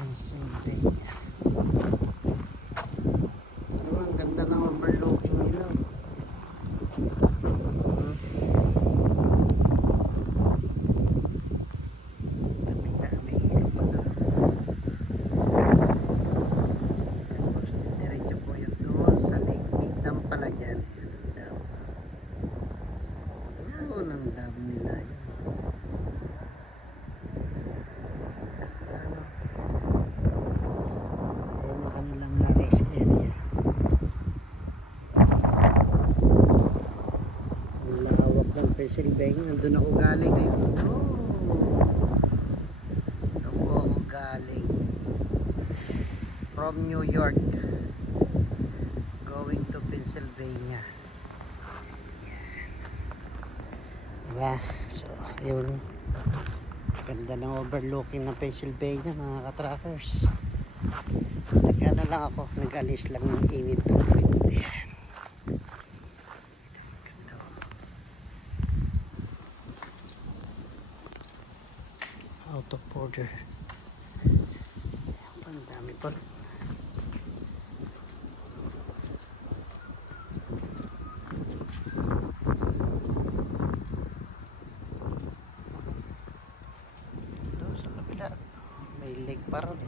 Pennsylvania. Diba, ang ganda ng overlooking nila. Dami-dami ilog pa doon. Tapos diretso po yun doon sa Lake Midam pala dyan. Yun ang dam nila yun. Ayan yung kanilang race area. Ang lawak ng Pennsylvania. Nandun ako galing ngayon. Doon po ako galing. From New York. Going to Pennsylvania. Diba? So, yun. Ganda ng overlooking ng Pennsylvania, mga ka-trackers. Nag-ano lang ako, nag-alis lang ng init ng wind. Ayan. Out of order. Ang dami pa rin. Sa kabila may lake pa rin.